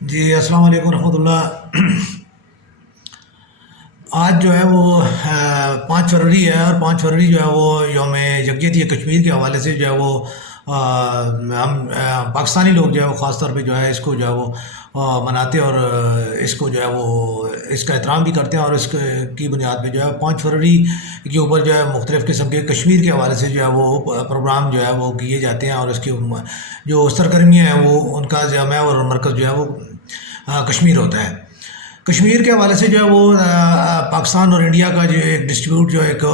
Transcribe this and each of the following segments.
جی السلام علیکم ورحمۃ اللہ۔ آج جو ہے وہ 5 فروری ہے، اور 5 فروری جو ہے وہ یوم یکجہتی کشمیر کے حوالے سے جو ہے وہ ہم پاکستانی لوگ جو ہے وہ خاص طور پہ جو ہے اس کو جو ہے وہ مناتے ہیں، اور اس کو جو ہے وہ اس کا احترام بھی کرتے ہیں، اور اس کی بنیاد پہ جو ہے 5 فروری کے اوپر جو ہے مختلف قسم کے کشمیر کے حوالے سے جو ہے وہ پروگرام جو ہے وہ کیے جاتے ہیں، اور اس کی جو سرگرمیاں ہیں وہ ان کا جامع اور مرکز جو ہے وہ کشمیر ہوتا ہے۔ کشمیر کے حوالے سے جو ہے وہ پاکستان اور انڈیا کا جو ایک ڈسپیوٹ، جو ایک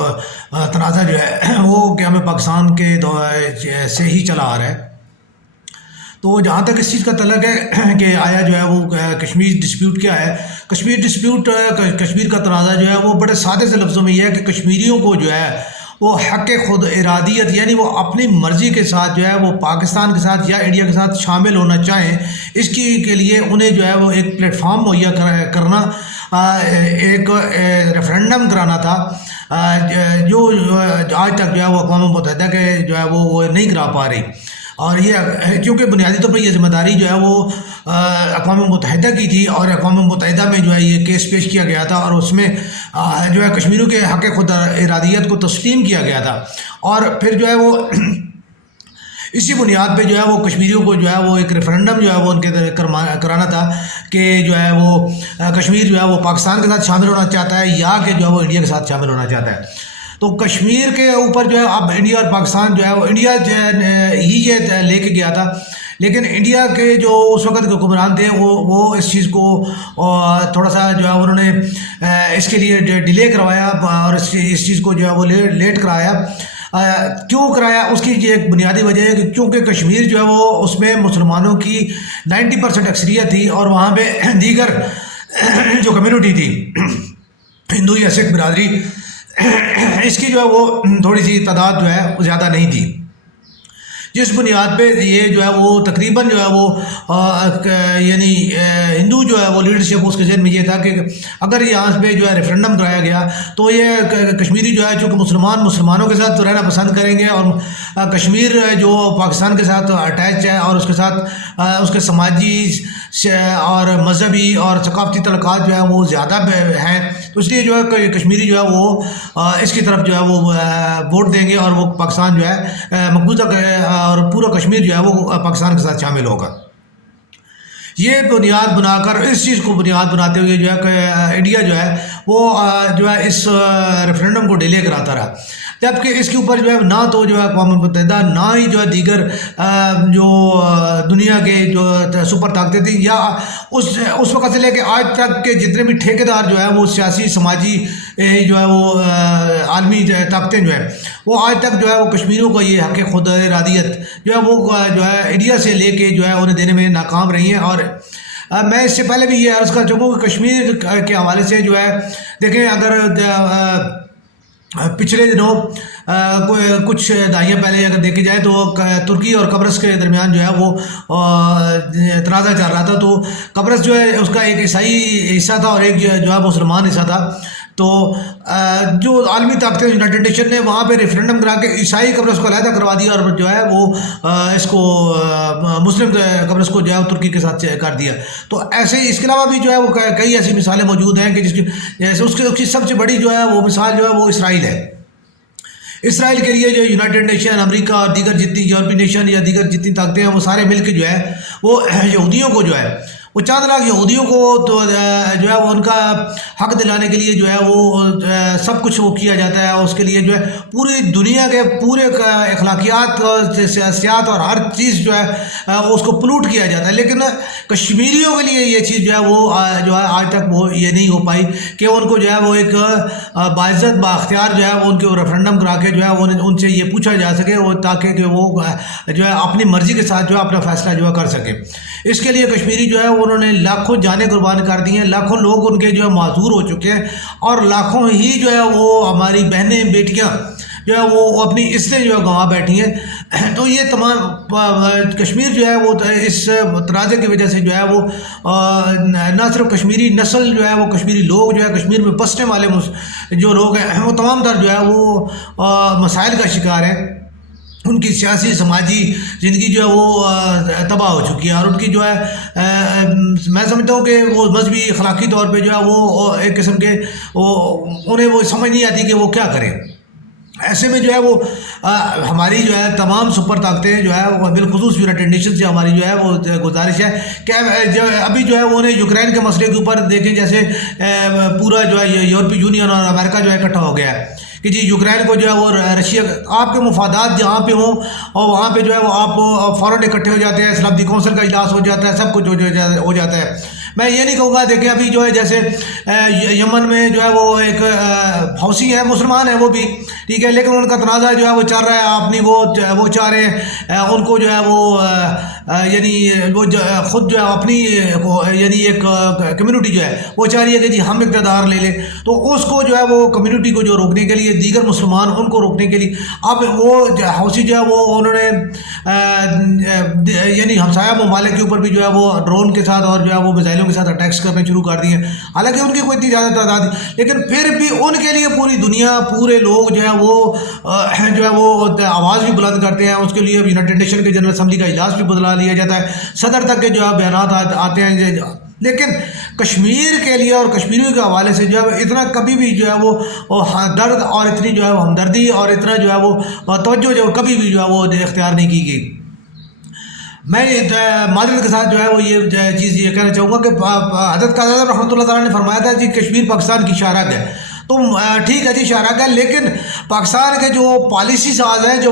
تنازع جو ہے وہ قیام پاکستان کے سے ہی چلا آ رہا ہے۔ تو جہاں تک اس چیز کا تعلق ہے کہ آیا جو ہے وہ کشمیر ڈسپیوٹ کیا ہے، کشمیر ڈسپیوٹ، کشمیر کا تنازع جو ہے وہ بڑے سادے سے لفظوں میں یہ ہے کہ کشمیریوں کو جو ہے وہ حق خود ارادیت، یعنی وہ اپنی مرضی کے ساتھ جو ہے وہ پاکستان کے ساتھ یا انڈیا کے ساتھ شامل ہونا چاہیں، اس کی کے لیے انہیں جو ہے وہ ایک پلیٹ فارم مہیا کرنا، ایک ریفرنڈم کرانا تھا، جو آج تک جو ہے وہ اقوام متحدہ کے جو ہے وہ نہیں کرا پا رہی۔ اور یہ کیونکہ بنیادی طور پر یہ ذمہ داری جو ہے وہ اقوام متحدہ کی تھی، اور اقوام متحدہ میں جو ہے یہ کیس پیش کیا گیا تھا، اور اس میں جو ہے کشمیریوں کے حق خود ارادیت کو تسلیم کیا گیا تھا، اور پھر جو ہے وہ اسی بنیاد پہ جو ہے وہ کشمیریوں کو جو ہے وہ ایک ریفرنڈم جو ہے وہ ان کے کرانا تھا کہ جو ہے وہ کشمیر جو ہے وہ پاکستان کے ساتھ شامل ہونا چاہتا ہے یا کہ جو ہے وہ انڈیا کے ساتھ شامل ہونا چاہتا ہے۔ تو کشمیر کے اوپر جو ہے اب انڈیا اور پاکستان جو ہے وہ انڈیا جو ہے ہی یہ لے کے گیا تھا، لیکن انڈیا کے جو اس وقت کے حکمران تھے وہ اس چیز کو تھوڑا سا جو ہے انہوں نے اس کے لیے ڈیلے کروایا، اور اس چیز کو جو ہے وہ لیٹ کرایا۔ کیوں کرایا؟ اس کی یہ ایک بنیادی وجہ ہے کہ کیونکہ کشمیر جو ہے وہ اس میں مسلمانوں کی 90% اکثریت تھی، اور وہاں پہ دیگر جو کمیونٹی تھی، ہندو یا سکھ برادری، اس کی جو ہے وہ تھوڑی سی تعداد جو ہے وہ زیادہ نہیں تھی، جس بنیاد پہ یہ جو ہے وہ تقریباً جو ہے وہ یعنی ہندو جو ہے وہ لیڈرشپ اس کے ذہن میں یہ تھا کہ اگر یہاں پہ جو ہے ریفرنڈم کرایا گیا تو یہ کشمیری جو ہے چونکہ مسلمانوں کے ساتھ رہنا پسند کریں گے، اور کشمیر جو پاکستان کے ساتھ اٹیچ ہے، اور اس کے ساتھ اس کے سماجی اور مذہبی اور ثقافتی تعلقات جو ہے وہ زیادہ ہیں، تو اس لیے جو ہے کشمیری جو ہے وہ اس کی طرف جو ہے وہ ووٹ دیں گے، اور وہ پاکستان جو ہے مقبوضہ اور پورا کشمیر جو ہے وہ پاکستان کے ساتھ شامل ہوگا۔ یہ بنیاد بنا کر، اس چیز کو بنیاد بناتے ہوئے جو ہے کہ انڈیا جو ہے وہ جو ہے اس ریفرنڈم کو ڈیلے کراتا رہا، جبکہ اس کے اوپر جو ہے نہ تو جو ہے اقوام متحدہ، نہ ہی جو ہے دیگر جو دنیا کے جو سپر طاقتیں تھیں، یا اس وقت سے لے کے آج تک کے جتنے بھی ٹھیکیدار جو ہے وہ سیاسی سماجی جو ہے وہ عالمی طاقتیں جو ہے وہ آج تک جو ہے وہ کشمیریوں کو یہ حق خود ارادیت جو ہے وہ جو ہے انڈیا سے لے کے جو ہے انہیں دینے میں ناکام رہی ہیں۔ اور میں اس سے پہلے بھی یہ عرض کر چکا ہوں کہ کشمیر کے حوالے سے جو ہے دیکھیں، اگر پچھلے دنوں کچھ دہائیاں پہلے اگر دیکھی جائے تو ترکی اور قبرص کے درمیان جو ہے وہ تنازع چل رہا تھا، تو قبرص جو ہے اس کا ایک عیسائی حصہ تھا اور ایک جو ہے مسلمان حصہ تھا، تو جو عالمی طاقتیں یونائٹڈ نیشن نے وہاں پہ ریفرنڈم کرا کے عیسائی قبرص کو علیحدہ کروا دیا، اور جو ہے وہ اس کو مسلم قبرص کو جو ہے ترکی کے ساتھ کر دیا۔ تو ایسے ہی اس کے علاوہ بھی جو ہے وہ کئی ایسی مثالیں موجود ہیں کہ جس کی جیسے اس کی سب سے بڑی جو ہے وہ مثال جو ہے وہ اسرائیل ہے۔ اسرائیل کے لیے جو یونائٹڈ نیشن، امریکہ اور دیگر جتنی یورپی نیشن یا دیگر جتنی طاقتیں ہیں وہ سارے مل کے جو ہے وہ یہودیوں کو جو ہے وہ چند لاکھ یہودیوں کو تو جو ہے وہ ان کا حق دلانے کے لیے جو ہے وہ سب کچھ وہ کیا جاتا ہے، اس کے لیے جو ہے پوری دنیا کے پورے اخلاقیات اور سیاست اور ہر چیز جو ہے اس کو پلوٹ کیا جاتا ہے، لیکن کشمیریوں کے لیے یہ چیز جو ہے وہ جو ہے آج تک وہ یہ نہیں ہو پائی کہ ان کو جو ہے وہ ایک باعزت بااختیار جو ہے وہ ان کے ریفرنڈم کرا کے جو ہے وہ ان سے یہ پوچھا جا سکے، وہ تاکہ کہ وہ جو ہے اپنی مرضی کے ساتھ جو ہے اپنا فیصلہ جو ہے کر سکے۔ اس کے لیے کشمیری جو ہے انہوں نے لاکھوں جانیں قربان کر دی ہیں، لاکھوں لوگ ان کے جو ہے معذور ہو چکے ہیں، اور لاکھوں ہی جو ہے وہ ہماری بہنیں بیٹیاں جو ہے وہ اپنی عزتیں جو ہے گنوا بیٹھی ہیں۔ تو یہ تمام کشمیر جو ہے وہ اس تنازع کی وجہ سے جو ہے وہ نہ صرف کشمیری نسل جو ہے وہ کشمیری لوگ جو ہے کشمیر میں بسنے والے جو لوگ ہیں وہ تمام تر جو ہے وہ مسائل کا شکار ہیں۔ ان کی سیاسی سماجی زندگی جو ہے وہ تباہ ہو چکی ہے، اور ان کی جو ہے میں سمجھتا ہوں کہ وہ مذہبی اخلاقی طور پہ جو ہے وہ ایک قسم کے انہیں وہ سمجھ نہیں آتی کہ وہ کیا کریں۔ ایسے میں جو ہے وہ ہماری جو ہے تمام سپر طاقتیں جو ہے وہ بالخصوص یونائیٹڈ نیشن سے ہماری جو ہے وہ گزارش ہے کہ ابھی جو ہے وہ انہیں یوکرین کے مسئلے کے اوپر دیکھیں، جیسے پورا جو ہے یورپی یونین اور امریکہ جو ہے اکٹھا ہو گیا ہے کہ جی یوکرین کو جو ہے وہ رشیا، آپ کے مفادات جہاں پہ ہوں اور وہاں پہ جو ہے وہ آپ فوراً اکٹھے ہو جاتے ہیں، سلامتی کونسل کا اجلاس ہو جاتا ہے، سب کچھ ہو جاتا ہے۔ میں یہ نہیں کہوں گا، دیکھیں ابھی جو ہے جیسے یمن میں جو ہے وہ ایک حوثی ہے، مسلمان ہیں وہ بھی، ٹھیک ہے، لیکن ان کا تنازع جو ہے وہ چل رہا ہے، اپنی وہ چاہ رہے ہیں ان کو جو ہے وہ یعنی وہ خود جو ہے اپنی یعنی ایک کمیونٹی جو ہے وہ چاہ رہی ہے کہ جی ہم اقتدار لے لیں، تو اس کو جو ہے وہ کمیونٹی کو جو روکنے کے لیے، دیگر مسلمان ان کو روکنے کے لیے اب وہ حوثی جو ہے وہ انہوں نے یعنی ہمسایہ ممالک کے اوپر بھی جو ہے وہ ڈرون کے ساتھ اور جو ہے وہ میزائلوں کے ساتھ اٹیکس کرنے شروع کر دیے ہیں، حالانکہ ان کی کوئی اتنی زیادہ تعداد، لیکن پھر بھی ان کے لیے پوری دنیا، پورے لوگ جو ہے وہ آواز بھی بلند کرتے ہیں، اس کے لیے یونائیٹڈ نیشن کے جنرل اسمبلی کا اجلاس بھی بدلا لیا جاتا ہے، صدر تک کے جو ہے بیانات آتے ہیں۔ لیکن کشمیر کے لیے اور کشمیریوں کے حوالے سے جو ہے اتنا کبھی بھی جو ہے وہ درد اور اتنی جو ہے وہ ہمدردی اور اتنا جو ہے وہ توجہ جو کبھی بھی جو ہے وہ اختیار نہیں کی گئی۔ میں معذرت کے ساتھ جو ہے وہ یہ چیز یہ کہنا چاہوں گا کہ حضرت قائد اعظم رحمۃ اللہ تعالیٰ نے فرمایا تھا جی کشمیر پاکستان کی شاہراہ ہے، تو ٹھیک ہے جی شاہراہ ہے، لیکن پاکستان کے جو پالیسی ساز ہیں، جو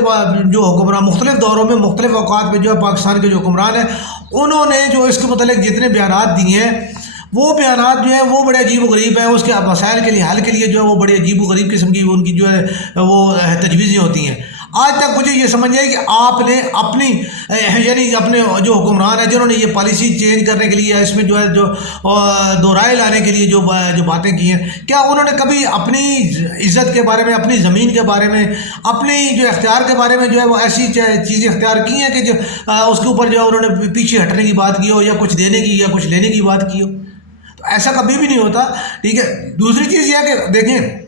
حکمران مختلف دوروں میں مختلف اوقات میں جو ہے پاکستان کے جو حکمران ہیں، انہوں نے جو اس کے متعلق جتنے بیانات دیے ہیں، وہ بیانات جو ہیں وہ بڑے عجیب و غریب ہیں، اس کے مسائل کے لیے حل کے لیے جو ہے وہ بڑے عجیب و غریب قسم کی ان کی جو ہے وہ تجویزیں ہوتی ہیں۔ آج تک مجھے یہ سمجھ آئی کہ آپ نے اپنی یعنی اپنے جو حکمران ہیں جنہوں نے یہ پالیسی چینج کرنے کے لیے، اس میں جو ہے جو دورائے لانے کے لیے جو باتیں کی ہیں، کیا انہوں نے کبھی اپنی عزت کے بارے میں، اپنی زمین کے بارے میں، اپنی جو اختیار کے بارے میں جو ہے وہ ایسی چیزیں اختیار کی ہیں کہ جو اس کے اوپر جو ہے انہوں نے پیچھے ہٹنے کی بات کی ہو، یا کچھ دینے کی یا کچھ لینے کی بات کی ہو؟ تو ایسا کبھی بھی نہیں ہوتا، ٹھیک ہے۔ دوسری چیز یہ ہے کہ دیکھیں،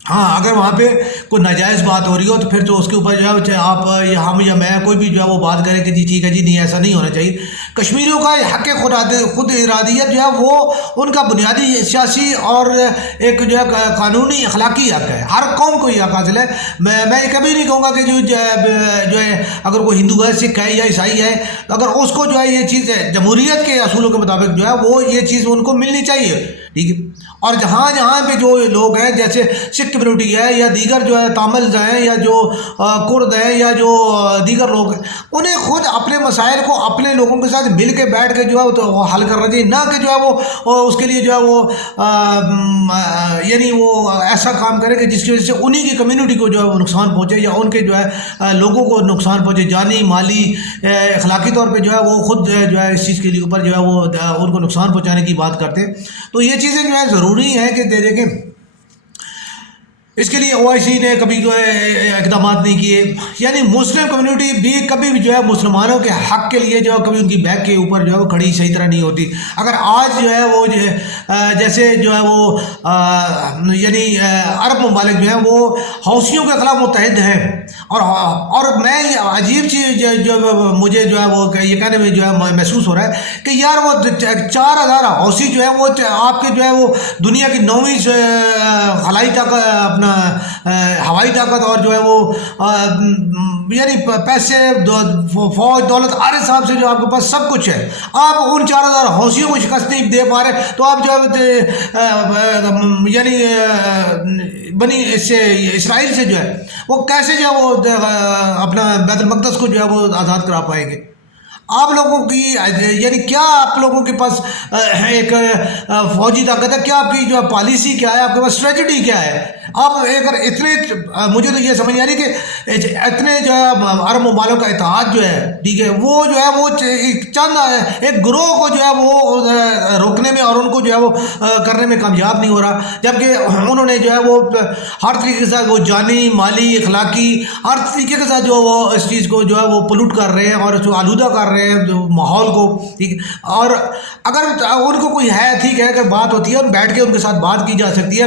ہاں اگر وہاں پہ کوئی ناجائز بات ہو رہی ہو تو پھر تو اس کے اوپر جو ہے چاہے آپ یا ہم یا میں کوئی بھی جو ہے وہ بات کرے کہ جی ٹھیک ہے جی نہیں ایسا نہیں ہونا چاہیے۔ کشمیریوں کا حق خود ارادیت جو ہے وہ ان کا بنیادی سیاسی اور ایک جو ہے قانونی اخلاقی حق ہے، ہر قوم کو یہ حق حاصل ہے۔ میں یہ کبھی نہیں کہوں گا کہ جو ہے اگر کوئی ہندو ہے، سکھ ہے یا عیسائی ہے، اگر اس کو جو ہے یہ چیز جمہوریت کے اصولوں کے مطابق جو ہے وہ یہ چیز ان کو ملنی چاہیے، ٹھیک ہے۔ اور جہاں پہ جو لوگ ہیں جیسے سکھ کمیونٹی ہے یا دیگر جو ہے تاملز ہیں یا جو کرد ہیں یا جو دیگر لوگ ہیں، انہیں خود اپنے مسائل کو اپنے لوگوں کے ساتھ مل کے بیٹھ کے جو ہے وہ حل کرنا چاہیے، نہ کہ جو ہے وہ اس کے لیے جو ہے وہ یعنی وہ ایسا کام کرے کہ جس کی وجہ سے انہی کی کمیونٹی کو جو ہے وہ نقصان پہنچے یا ان کے جو ہے لوگوں کو نقصان پہنچے، جانی مالی اخلاقی طور پہ جو ہے وہ خود جو ہے اس چیز کے لیے اوپر جو ہے وہ ان کو نقصان پہنچانے کی بات کرتے۔ تو یہ چیزیں جو ہے ضروری ہیں کہ دیکھیں، اس کے لیے OIC نے کبھی جو ہے اقدامات نہیں کیے، یعنی مسلم کمیونٹی بھی کبھی بھی جو ہے مسلمانوں کے حق کے لیے جو ہے کبھی ان کی بیک کے اوپر جو ہے وہ کھڑی صحیح طرح نہیں ہوتی۔ اگر آج جو ہے وہ جیسے جو ہے وہ یعنی عرب ممالک جو ہیں وہ حوثیوں کے خلاف متحد ہیں، اور میں عجیب چیز جو مجھے جو ہے وہ یہ کہنے میں جو ہے محسوس ہو رہا ہے کہ یار وہ 4000 حوثی جو ہے وہ آپ کے جو ہے وہ دنیا کی 9ویں خلائی طاقت، اپنا ہوائی طاقت اور جو ہے وہ یعنی پیسے، فوج، دولت، ہر حساب سے جو آپ کے پاس سب کچھ ہے، آپ ان 4000 حوثیوں کو شکست نہیں دے پا رہے، تو آپ جو ہے یعنی بنی اس سے اسرائیل سے جو ہے وہ کیسے جو ہے وہ اپنا بیت المقدس کو جو ہے وہ آزاد کرا پائیں گے؟ آپ لوگوں کی یعنی کیا آپ لوگوں کے پاس ایک فوجی طاقت ہے؟ کیا آپ کی جو پالیسی کیا ہے؟ آپ کے پاس اسٹریٹجی کیا ہے؟ آپ اگر اتنے، مجھے تو یہ سمجھ آ رہی کہ اتنے جو ہے عرب ممالک کا اتحاد جو ہے، ٹھیک ہے، وہ جو ہے وہ چند ایک گروہ کو جو ہے وہ روکنے میں اور ان کو جو ہے وہ کرنے میں کامیاب نہیں ہو رہا، جبکہ انہوں نے جو ہے وہ ہر طریقے کے ساتھ وہ جانی، مالی، اخلاقی، ہر طریقے کے ساتھ جو وہ اس چیز کو جو ہے وہ پلوٹ کر رہے ہیں اور اس کو آلودہ کر رہے رہے ہیں جو ماحول کو، ٹھیک ہے. اور اگر ان کو کوئی ہے، ٹھیک ہے، اگر بات ہوتی ہے اور بیٹھ کے ان کے ساتھ بات کی جا سکتی ہے،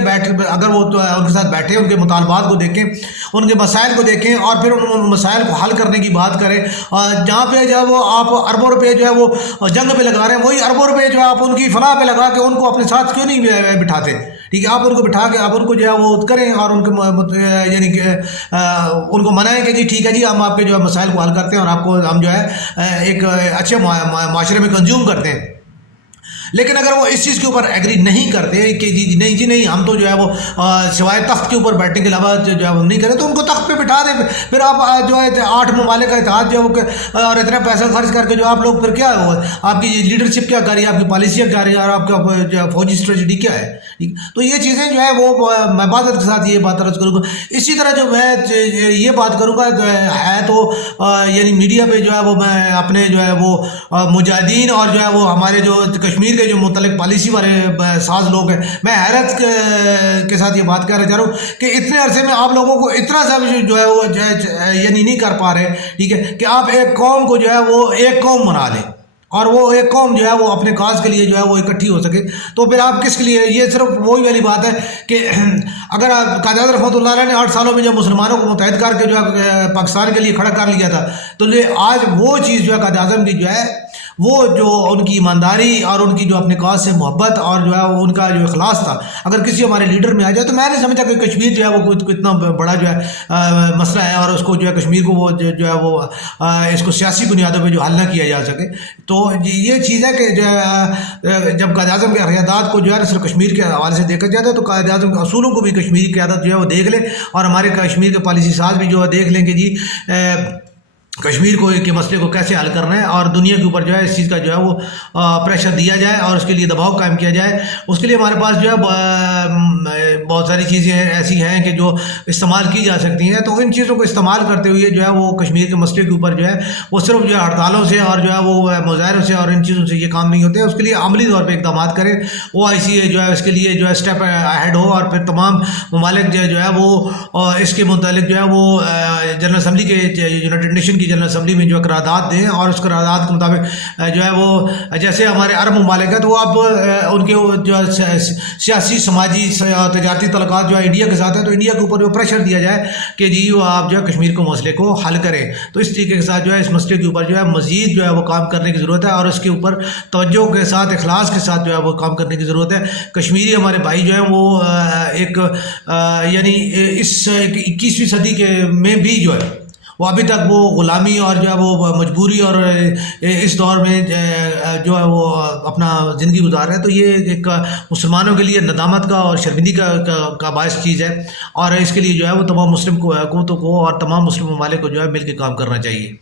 اگر وہ ان کے ساتھ بیٹھے، ان کے مطالبات کو دیکھیں، ان کے مسائل کو دیکھیں اور پھر ان مسائل کو حل کرنے کی بات کریں. اور جہاں پہ جو ہے وہ آپ اربوں روپے جو ہے وہ جنگ پہ لگا رہے ہیں، وہی اربوں روپے جو ہے آپ ان کی فلاح پہ لگا کے ان کو اپنے ساتھ کیوں نہیں بٹھاتے؟ ٹھیک ہے، آپ ان کو بٹھا کے آپ ان کو جو ہے وہ کریں اور ان کے یعنی کہ ان کو منائیں کہ جی ٹھیک ہے جی، ہم آپ کے جو ہے مسائل کو حل کرتے ہیں اور آپ کو ہم جو ہے ایک اچھے معاشرے میں کنزیوم کرتے ہیں. لیکن اگر وہ اس چیز کے اوپر ایگری نہیں کرتے کہ جی نہیں جی نہیں، ہم تو جو ہے وہ سوائے تخت کے اوپر بیٹھنے کے علاوہ جو ہے وہ نہیں کریں، تو ان کو تخت پہ بٹھا دیں. پھر آپ جو ہے 8 ممالک کا اتحاد جو ہے وہ اور اتنا پیسہ خرچ کر کے جو آپ لوگ پھر کیا ہوا، آپ کی لیڈرشپ کیا کر رہی ہے، آپ کی پالیسیاں کیا رہی ہے، اور آپ کا جو ہے فوجی اسٹریٹجی کیا ہے. تو یہ چیزیں جو ہے وہ میں بات کے ساتھ یہ بات عرض کروں گا. اسی طرح جو میں یہ بات کروں گا ہے تو یعنی میڈیا پہ جو ہے وہ میں اپنے جو ہے وہ مجاہدین اور جو ہے وہ ہمارے جو کشمیر کے جو متعلق پالیسی والے ساز لوگ ہیں، میں حیرت کے ساتھ یہ بات کہنا چاہ رہا ہوں کہ اتنے عرصے میں آپ لوگوں کو اتنا سا جو ہے وہ یعنی نہیں کر پا رہے، ٹھیک ہے، کہ آپ ایک قوم کو جو ہے وہ ایک قوم بنا لیں اور وہ ایک قوم جو ہے وہ اپنے کاز کے لیے جو ہے وہ اکٹھی ہو سکے. تو پھر آپ کس کے لیے، یہ صرف وہی والی بات ہے کہ اگر قائد اعظم رحمۃ اللہ علیہ نے 8 سالوں میں جب مسلمانوں کو متحد کر کے جو ہے پاکستان کے لیے کھڑا کر لیا تھا، تو یہ آج وہ چیز جو ہے قائد اعظم کی جو ہے وہ جو ان کی ایمانداری اور ان کی جو اپنے کاز سے محبت اور جو ہے وہ ان کا جو اخلاص تھا، اگر کسی ہمارے لیڈر میں آ جائے تو میں نہیں سمجھتا کہ کشمیر جو ہے وہ اتنا بڑا جو ہے مسئلہ ہے اور اس کو جو ہے کشمیر کو وہ جو ہے وہ اس کو سیاسی بنیادوں پہ جو حل نہ کیا جا سکے. تو یہ چیز ہے کہ جو ہے جب قائد اعظم کے عقیدات کو جو ہے صرف کشمیر کے حوالے سے دیکھا جاتا ہے، تو قائد اعظم کے اصولوں کو بھی کشمیری قیادت جو ہے وہ دیکھ لے اور ہمارے کشمیر کے پالیسی ساز بھی جو ہے دیکھ لیں کہ جی کشمیر کو کے مسئلے کو کیسے حل کرنا ہے اور دنیا کے اوپر جو ہے اس چیز کا جو ہے وہ پریشر دیا جائے اور اس کے لیے دباؤ قائم کیا جائے. اس کے لیے ہمارے پاس جو ہے بہت ساری چیزیں ایسی ہیں کہ جو استعمال کی جا سکتی ہیں. تو ان چیزوں کو استعمال کرتے ہوئے جو ہے وہ کشمیر کے مسئلے کے اوپر جو ہے وہ صرف جو ہے ہڑتالوں سے اور جو ہے وہ مظاہروں سے اور ان چیزوں سے یہ کام نہیں ہوتے. اس کے لیے عملی طور پہ اقدامات کریں. OIC جو ہے اس کے لیے جو ہے اسٹیپ اہیڈ ہو اور پھر تمام ممالک جو ہے وہ اس کے متعلق جو ہے وہ جنرل اسمبلی کے یونائٹڈ نیشن کی جنرل اسمبلی میں جو قرارداد دیں اور اس قرارداد کے مطابق جو ہے وہ جیسے ہمارے عرب ممالک ہیں تو اب ان کے جو سیاسی سماجی تجارتی تعلقات جو ہے انڈیا کے ساتھ ہیں، تو انڈیا کے اوپر جو پریشر دیا جائے کہ جی وہ آپ جو ہے کشمیر کو مسئلے کو حل کریں. تو اس طریقے کے ساتھ جو ہے اس مسئلے کے اوپر جو ہے مزید جو ہے وہ کام کرنے کی ضرورت ہے اور اس کے اوپر توجہ کے ساتھ اخلاص کے ساتھ جو ہے وہ کام کرنے کی ضرورت ہے. کشمیری ہمارے بھائی جو ہیں وہ ایک یعنی اس 21ویں صدی کے میں بھی جو ہے وہ ابھی تک وہ غلامی اور جو ہے وہ مجبوری اور اس دور میں جو ہے وہ اپنا زندگی گزار رہے ہیں. تو یہ ایک مسلمانوں کے لیے ندامت کا اور شرمندگی کا باعث چیز ہے اور اس کے لیے جو ہے وہ تمام مسلم حکومتوں کو اور تمام مسلم ممالک کو جو ہے مل کے کام کرنا چاہیے.